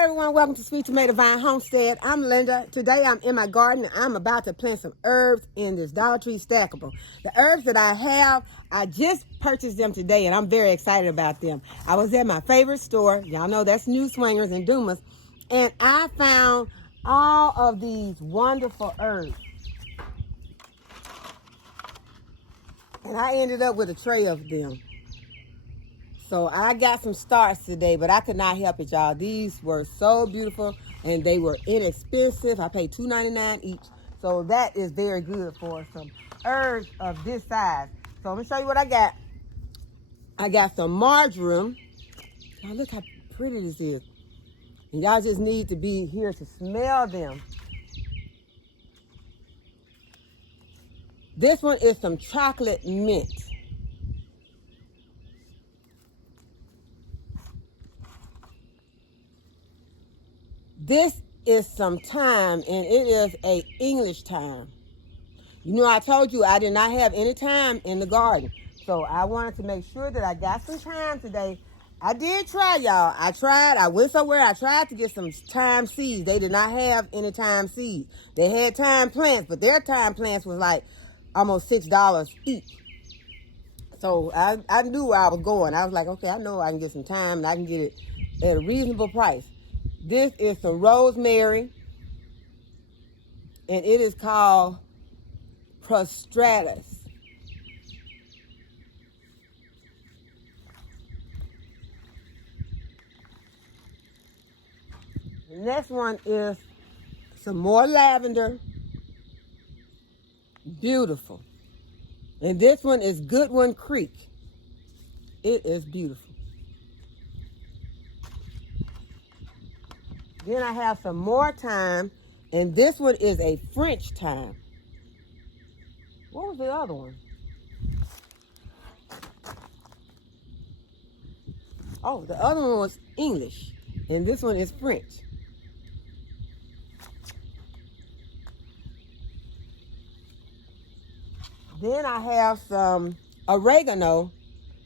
everyone, welcome to Sweet Tomato Vine Homestead. I'm Linda. Today I'm in my garden and I'm about to plant some herbs in this Dollar Tree stackable. The herbs that I have, I just purchased them today and I'm very excited about them. I was at my favorite store, y'all know that's New Swingers in Dumas, and I found all of these wonderful herbs. And I ended up with a tray of them. So I got some starts today, but I could not help it, y'all. These were so beautiful and they were inexpensive. I paid $2.99 each. So that is very good for some herbs of this size. So let me show you what I got. I got some marjoram. Now look how pretty this is. And y'all just need to be here to smell them. This one is some chocolate mint. This is some thyme, and it is a English thyme. You know, I told you I did not have any thyme in the garden. So I wanted to make sure that I got some thyme today. I did try, y'all. I went somewhere, I tried to get some thyme seeds. They did not have any thyme seeds. They had thyme plants, but their thyme plants was like almost $6 each. So I knew where I was going. I was like, okay, I know I can get some thyme and I can get it at a reasonable price. This is some rosemary, and it is called prostratus. The next one is some more lavender. Beautiful. And this one is Goodwin Creek. It is beautiful. Then I have some more thyme, and this one is a French thyme. What was the other one? Oh, the other one was English, and this one is French. Then I have some oregano,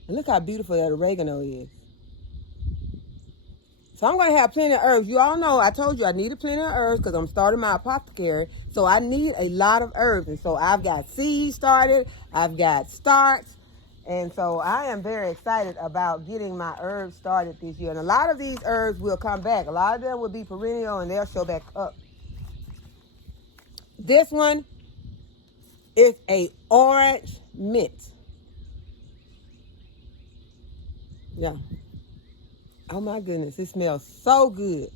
and look how beautiful that oregano is. So I'm going to have plenty of herbs. You all know I told you I needed plenty of herbs because I'm starting my apothecary. So I need a lot of herbs. And so I've got seeds started. I've got starts. And so I am very excited about getting my herbs started this year. And a lot of these herbs will come back. A lot of them will be perennial and they'll show back up. This one is a orange mint. Yeah. Oh my goodness, it smells so good.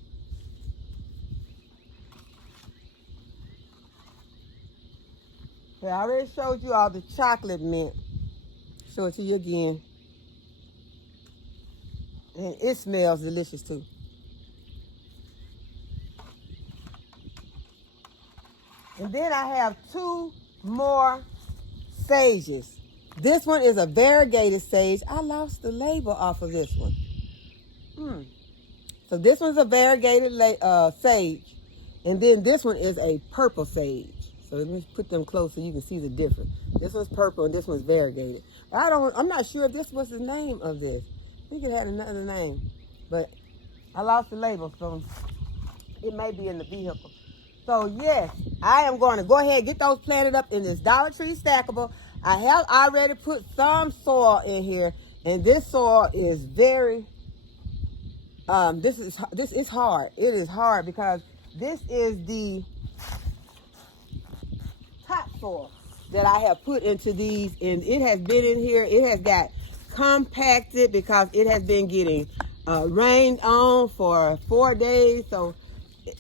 Okay, I already showed you all the chocolate mint. Show it to you again. And it smells delicious too. And then I have two more sages. This one is a variegated sage. I lost the label off of this one. So this one's a variegated sage, and then this one is a purple sage. So let me put them close so you can see the difference. This one's purple and this one's variegated. But I'm not sure if this was the name of this. I think it had another name, but I lost the label, so it may be in the vehicle. So yes, I am going to go ahead and get those planted up in this Dollar Tree stackable. I have already put some soil in here, and this soil is very this is hard. It is hard because this is the topsoil that I have put into these, and it has been in here. It has got compacted because it has been getting rained on for 4 days. So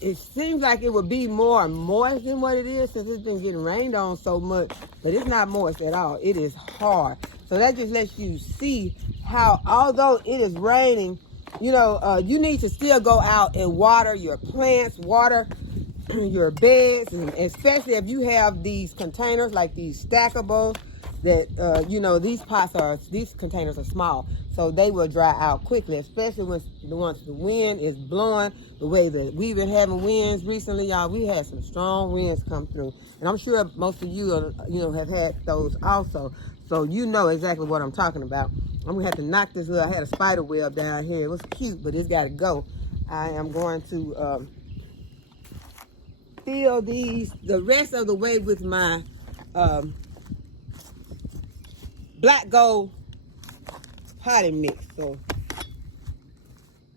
it seems like it would be more moist than what it is since it's been getting rained on so much, but it's not moist at all. It is hard. So that just lets you see how, although it is raining, you know, you need to still go out and water your plants, water your beds, and especially if you have these containers like these stackables that, you know, these containers are small, so they will dry out quickly, especially once the wind is blowing the way that we've been having winds recently, y'all. We had some strong winds come through, and I'm sure most of you, have had those also, so you know exactly what I'm talking about. I'm gonna have to knock this little. I had a spider web down here. It was cute, but it's got to go. I am going to fill these the rest of the way with my black gold potting mix. So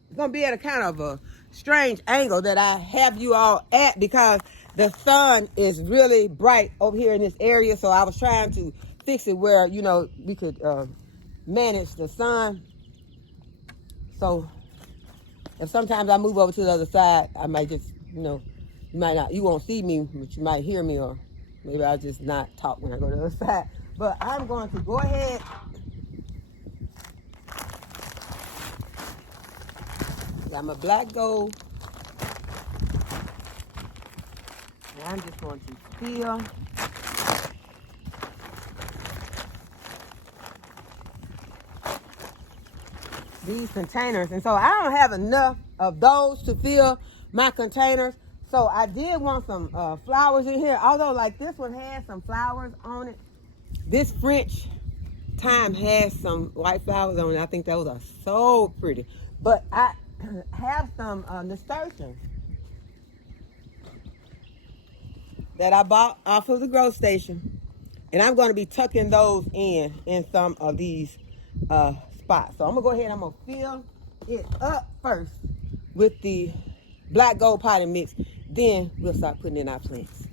it's gonna be at a kind of a strange angle that I have you all at because the sun is really bright over here in this area. So I was trying to fix it where, you know, we could manage the sun. So if sometimes I move over to the other side, I might just, you know, you won't see me, but you might hear me, or maybe I'll just not talk when I go to the other side. But I'm going to go ahead. Got my black gold. And I'm just going to fill these containers. And so I don't have enough of those to fill my containers. So I did want some flowers in here. Although like this one has some flowers on it. This French thyme has some white flowers on it. I think those are so pretty. But I have some nasturtiums that I bought off of the grocery station. And I'm going to be tucking those in some of these spots. So I'm going to go ahead and I'm going to fill it up first with the black gold potting mix. Then we'll start putting in our plants.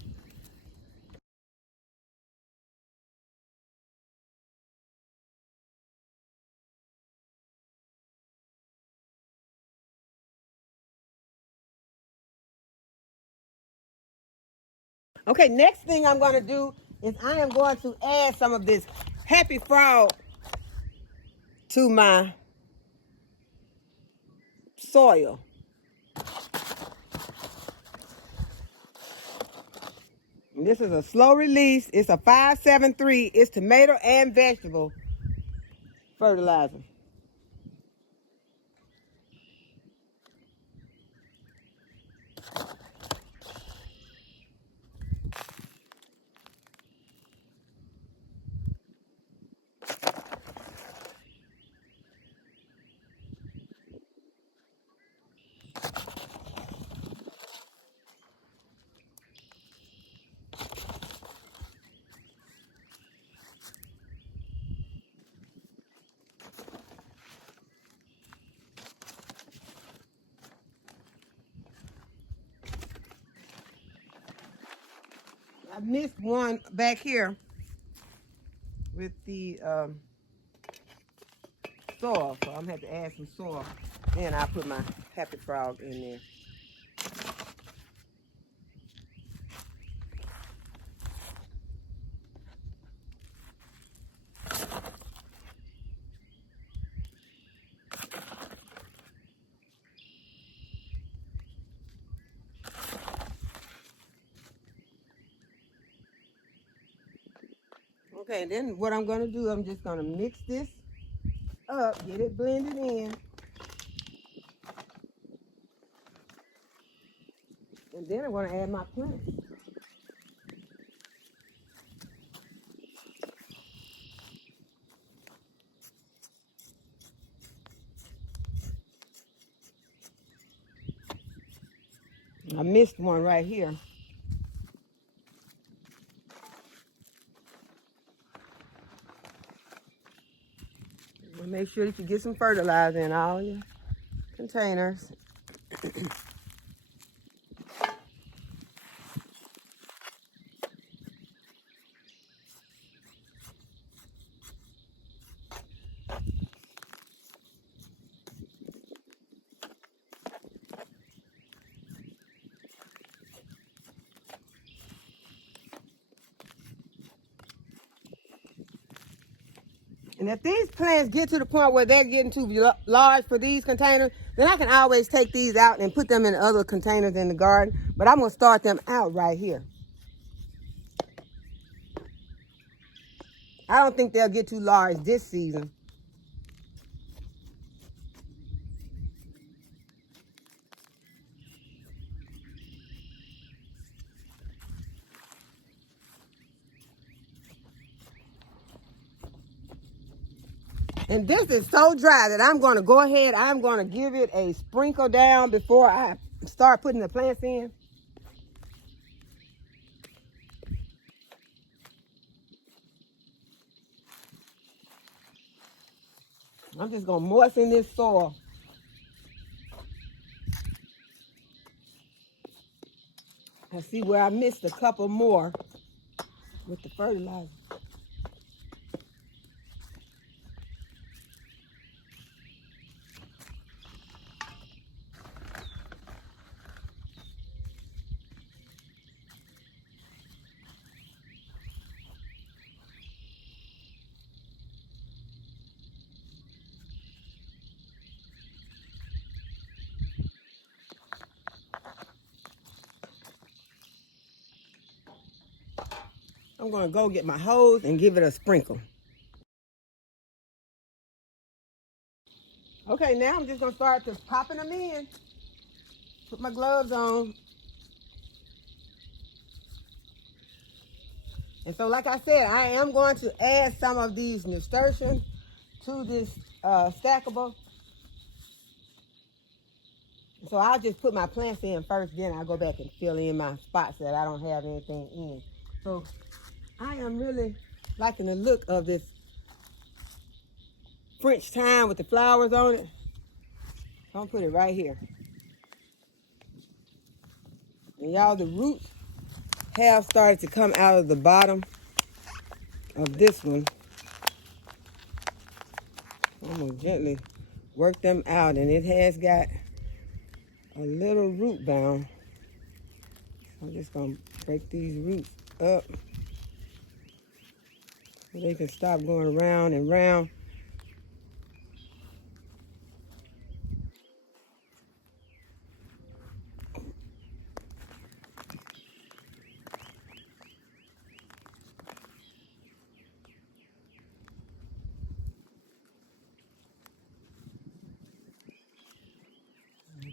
Okay, next thing I'm going to do is I am going to add some of this Happy Frog to my soil. And this is a slow release. It's a 573. It's tomato and vegetable fertilizer. I missed one back here with the soil, so I'm gonna have to add some soil. Then I'll put my Happy Frog in there. Okay, then what I'm gonna do, I'm just gonna mix this up, get it blended in. And then I'm gonna add my plants. I missed one right here. Make sure that you get some fertilizer in all your containers. And if these plants get to the point where they're getting too large for these containers, then I can always take these out and put them in other containers in the garden. But I'm going to start them out right here. I don't think they'll get too large this season. And this is so dry that I'm going to go ahead. I'm going to give it a sprinkle down before I start putting the plants in. I'm just going to moisten this soil. I see where I missed a couple more with the fertilizer. I'm going to go get my hose and give it a sprinkle. Okay, now I'm just going to start just popping them in. Put my gloves on. And so, like I said, I am going to add some of these nasturtiums to this stackable. So I'll just put my plants in first, then I'll go back and fill in my spots that I don't have anything in. So I am really liking the look of this French thyme with the flowers on it. So I'm gonna put it right here. And y'all, the roots have started to come out of the bottom of this one. I'm gonna gently work them out, and it has got a little root bound. I'm just gonna break these roots up so they can stop going round and round.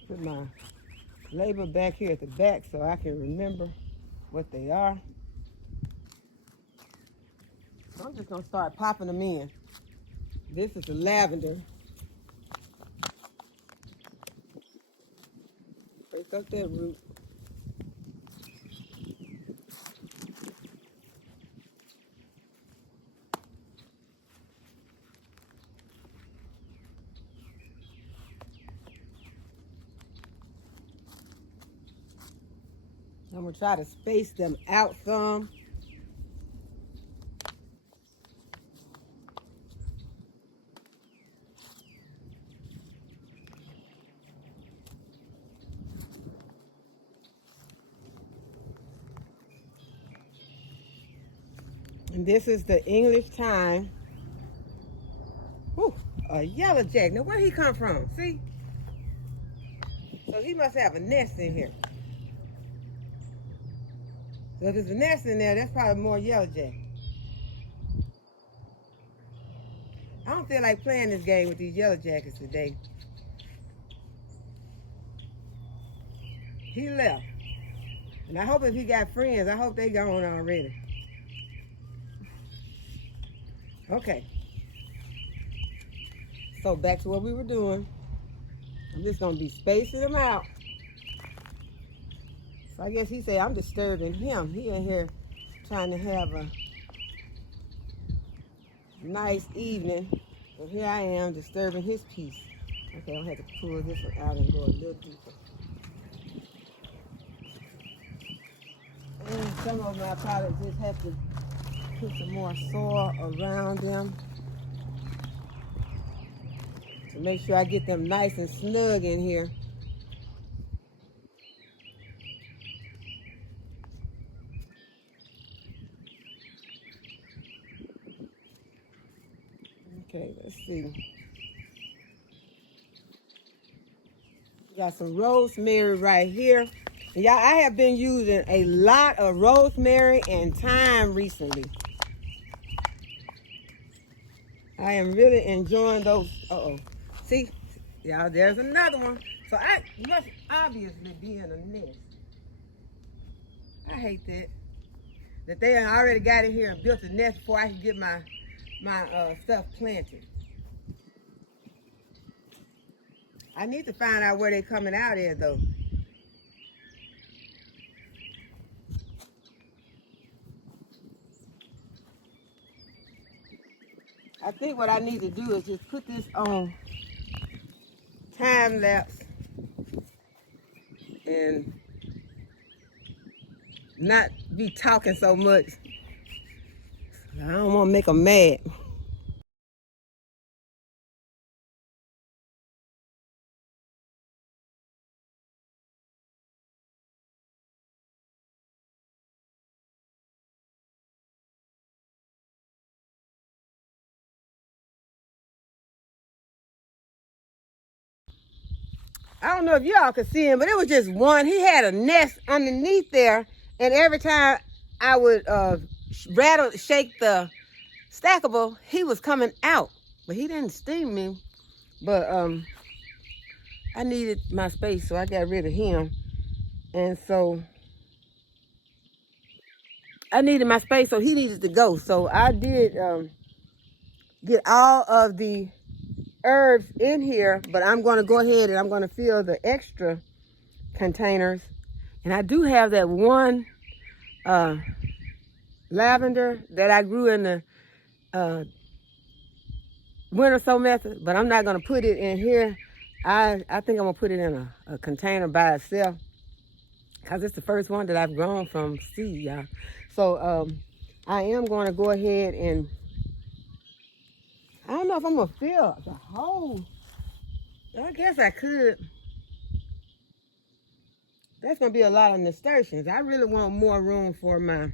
Put my label back here at the back so I can remember what they are. So I'm just gonna start popping them in. This is the lavender. Break up that root. I'm gonna try to space them out some. And this is the English thyme. Whew, a yellow jack. Now where he come from? See? So he must have a nest in here. So if there's a nest in there, that's probably more yellow jack. I don't feel like playing this game with these yellow jackets today. He left. And I hope if he got friends, I hope they gone already. Okay. So back to what we were doing. I'm just gonna be spacing them out. So I guess he said I'm disturbing him. He in here trying to have a nice evening. But here I am disturbing his peace. Okay, I'll have to pull this one out and go a little deeper. And some of them I probably just have to put some more soil around them to make sure I get them nice and snug in here. Okay, let's see. We got some rosemary right here. And y'all, I have been using a lot of rosemary and thyme recently. I am really enjoying those. Uh-oh. See? Y'all, there's another one. So I must obviously be in a nest. I hate that. That they already got in here and built a nest before I can get my stuff planted. I need to find out where they're coming out at, though. I think what I need to do is just put this on time lapse and not be talking so much. I don't want to make them mad. I don't know if y'all could see him, but it was just one. He had a nest underneath there, and every time I would shake the stackable, he was coming out. But he didn't sting me. But I needed my space, so I got rid of him. And so I needed my space, so he needed to go. So I did get all of the herbs in here, but I'm going to go ahead and I'm going to fill the extra containers. And I do have that one lavender that I grew in the winter sow method, but I'm not going to put it in here. I think I'm going to put it in a container by itself because it's the first one that I've grown from seed, y'all. So I am going to go ahead and I don't know if I'm going to fill the whole. I guess I could. That's going to be a lot of nasturtiums. I really want more room for my.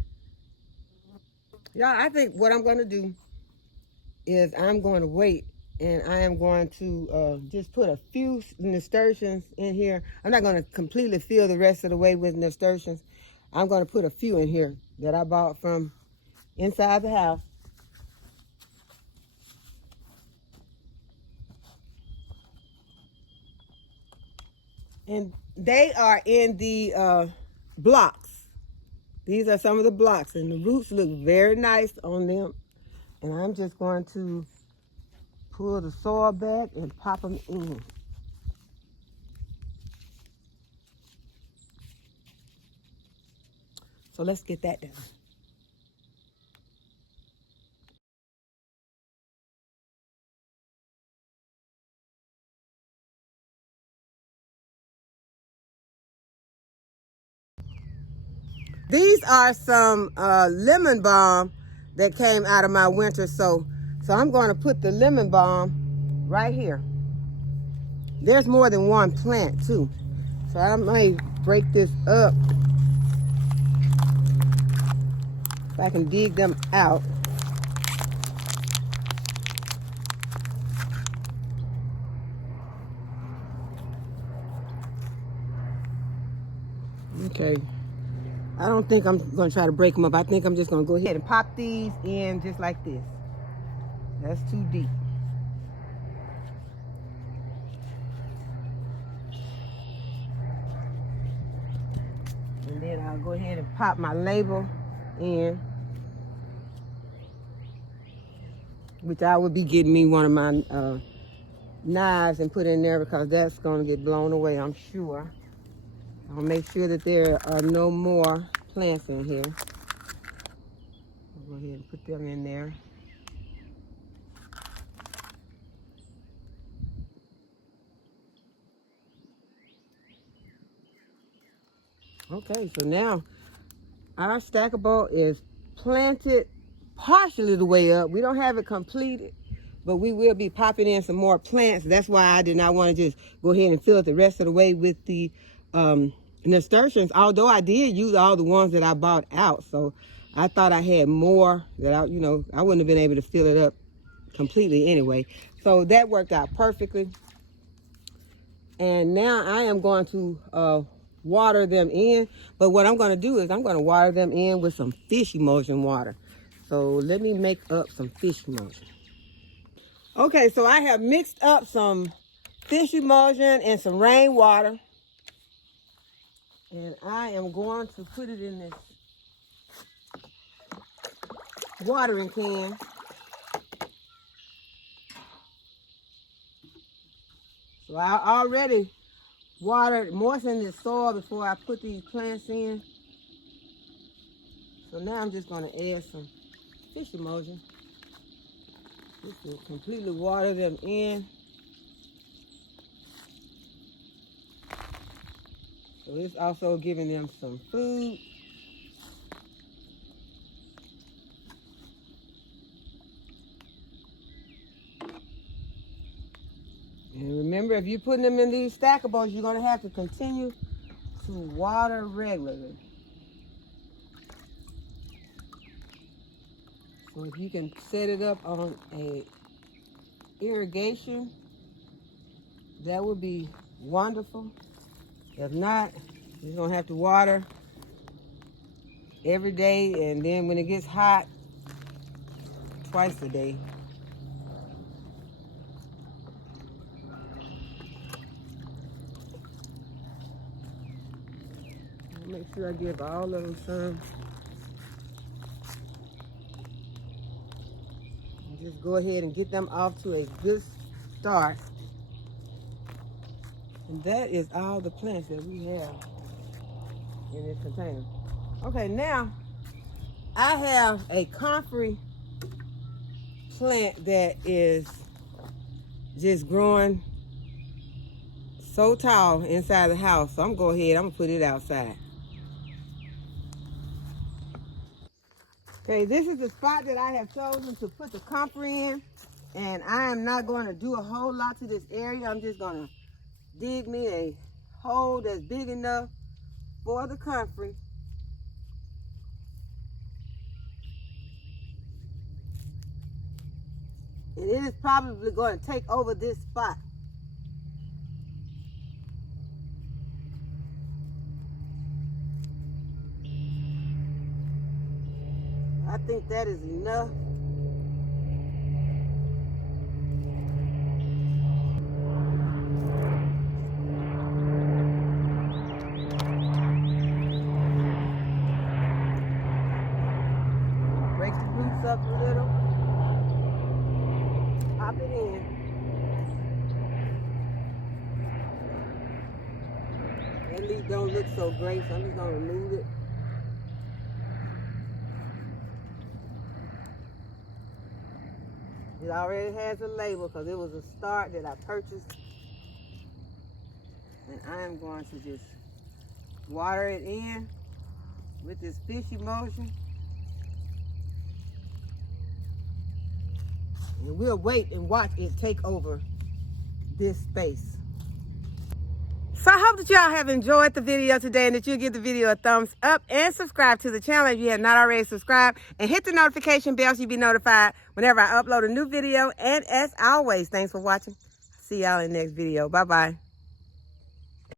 Y'all, I think what I'm going to do is I'm going to wait and I am going to just put a few nasturtiums in here. I'm not going to completely fill the rest of the way with nasturtiums. I'm going to put a few in here that I bought from inside the house. And they are in the blocks. These are some of the blocks, and the roots look very nice on them. And I'm just going to pull the soil back and pop them in. So let's get that done. These are some lemon balm that came out of my winter sow. So I'm going to put the lemon balm right here. There's more than one plant too. So I might break this up if I can dig them out. Okay. I don't think I'm going to try to break them up. I think I'm just going to go ahead and pop these in just like this. That's too deep. And then I'll go ahead and pop my label in, which I would be getting me one of my knives and put in there because that's going to get blown away, I'm sure. I'll make sure that there are no more plants in here. I'll go ahead and put them in there. Okay, so now our stackable is planted partially the way up. We don't have it completed, but we will be popping in some more plants. That's why I did not want to just go ahead and fill it the rest of the way with the nasturtiums, although I did use all the ones that I bought out. So I thought I had more that I wouldn't have been able to fill it up completely anyway. So that worked out perfectly. And now I am going to water them in. But what I'm going to do is I'm going to water them in with some fish emulsion water. So let me make up some fish emulsion. Okay, so I have mixed up some fish emulsion and some rainwater. And I am going to put it in this watering can. So I already moistened the soil before I put these plants in. So now I'm just going to add some fish emulsion. Just to completely water them in. So it's also giving them some food. And remember, if you're putting them in these stackables, you're going to have to continue to water regularly. So if you can set it up on a irrigation, that would be wonderful. If not, you're going to have to water every day, and then when it gets hot, twice a day. Make sure I give all of them some. And just go ahead and get them off to a good start. And that is all the plants that we have in this container. Okay, now I have a Comfrey plant that is just growing so tall inside the house. So I'm going to go ahead, I'm going to put it outside. Okay, this is the spot that I have chosen to put the Comfrey in. And I am not going to do a whole lot to this area. I'm just going to dig me a hole that's big enough for the Comfrey. And it is probably going to take over this spot. I think that is enough. Break the roots up a little. Pop it in. That leaf don't look so great, so I'm just going to remove it. It already has a label because it was a start that I purchased. And I am going to just water it in with this fish emulsion. And we'll wait and watch it take over this space. So I hope that y'all have enjoyed the video today and that you'll give the video a thumbs up and subscribe to the channel if you have not already subscribed, and hit the notification bell so you'll be notified whenever I upload a new video. And as always, thanks for watching. See y'all in the next video. Bye-bye.